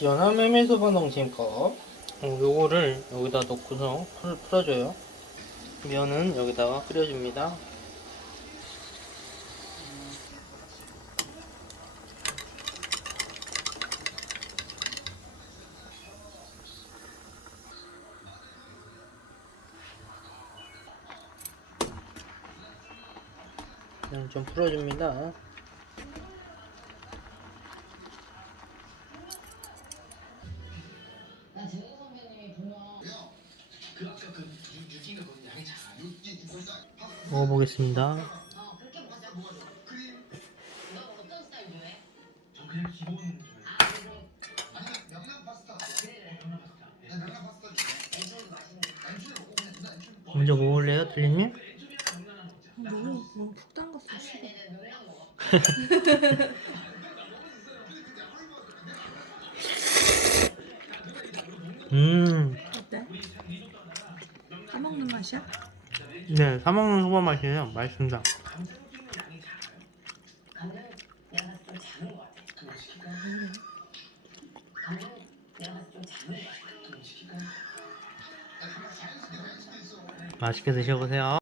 시원한 메밀소바 농심컵. 어, 요거를 여기다 넣고서 풀, 풀어줘요. 면은 여기다가 끓여줍니다. 그냥 좀 풀어줍니다 안주. 먼저 먹을래요, 먹자. 너무 너무 푹 담갔어. 음, 어때? 까먹는 맛이야? 네, 사 먹는 소바 맛이에요. 맛있습니다. 맛있게 드셔보세요.